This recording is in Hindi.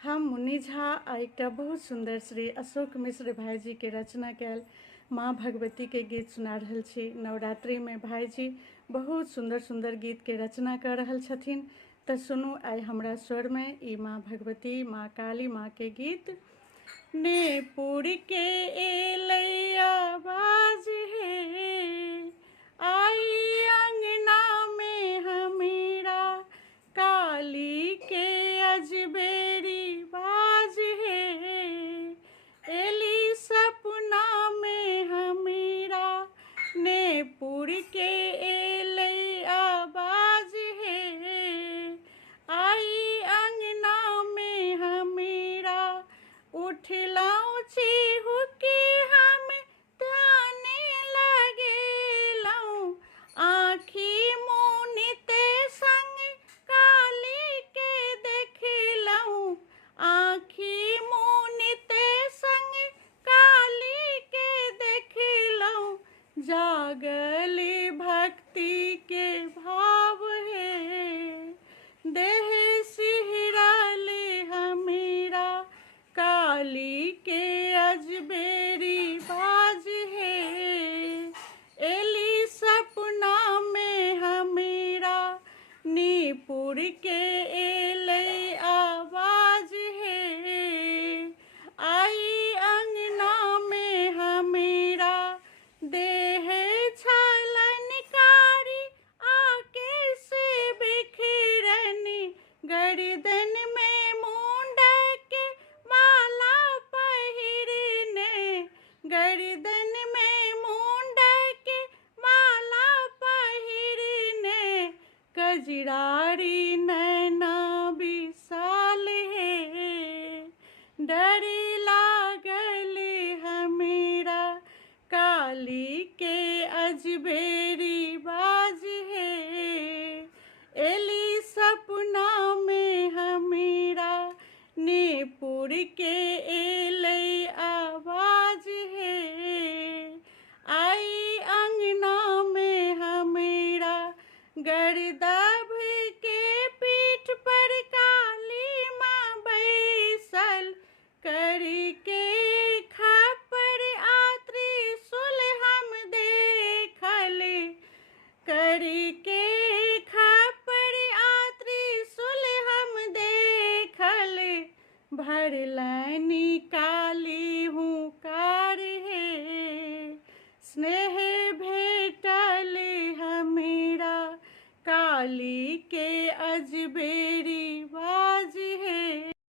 हम मुन्नी झा आ एकटा बहुत सुंदर श्री अशोक मिश्र भाईजी के रचना कैल माँ भगवती के गीत सुना रहल छी। नवरात्रि में भाईजी बहुत सुंदर सुंदर गीत के रचना कर रहल छथिन। तो सुनू आई हमरा स्वर में ई माँ भगवती माँ काली माँ के गीत। ने पुर के एलैया बाज है, आई अंगना में हमीरा काली के अजबेरी बाज है। एली सपना में हमीरा ने पुर के एलैया बाज है, आई अंगना में हमीरा उठलाऊ चीहू के हम ताने लगेलाऊ। आँखी मुनिते संग काली के देखलाऊ, आँखी मुनिते संग काली के देखलाऊ। जागली भक्ति के भाव है, देह सिहरले हमीरा काली के अजबेरी बाज है। एली सपना में हमीरा नीपुर के एले आवाज है, आई अंगना में हमीरा देह छलनकारी आके से बिखरनी। गर्दन में मुंड के माला पहिरने, गर्दन में मुंड के माला पहिरने। कजरारी नैना विशाल है, डर लागल हमीरा काली के अजबेरी बाज है। एली सपना में हमीरा नीपुर के एले आवाज है, आई अंगना में हमीरा गर्दभ के पीठ पर काली माँ बैसल। करके खपर आ त्रिशूल हम देखल, करके खपर आ त्रिशूल हम देखल। भर